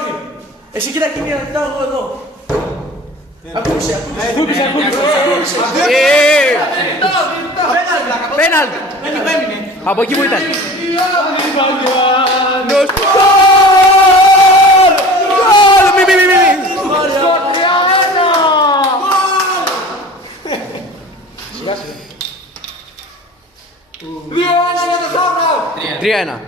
όχι. Εσύ κοίτα εκεί μία, κοιτάω εγώ εδώ. Ακούγεσαι. Πέναλτι. Από εκεί που ήταν. Τρία-ένα.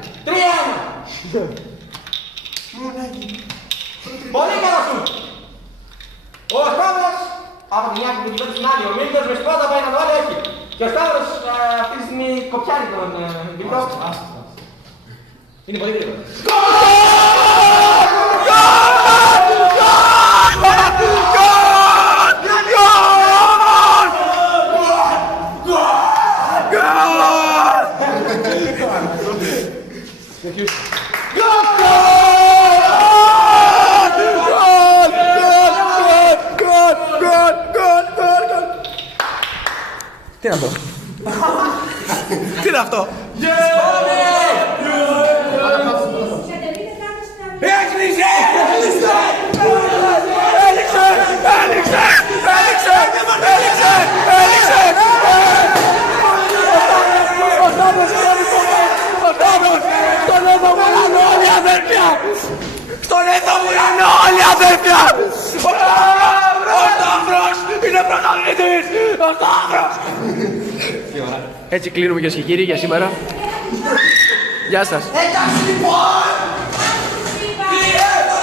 Πολύ καλά σου! Ο Σταύρος από τη μια που την στην άλλη, ο Μίλτος με σπάτα πάει να το βάλει όχι. Και ο Σταύρος αυτή τη στιγμή κοπιάνει τον Γκριμπρό. Είναι πολύ γρήγορο. Τι είναι αυτό? Τι είναι αυτό? Στον έθο μου είναι όλοι αδέρφια! Ο Σταύρος είναι πρωταθλητής! Ο Σταύρος! Έτσι κλείνουμε κυρίες και κύριοι για σήμερα. Γεια σας! Εντάξει λοιπόν!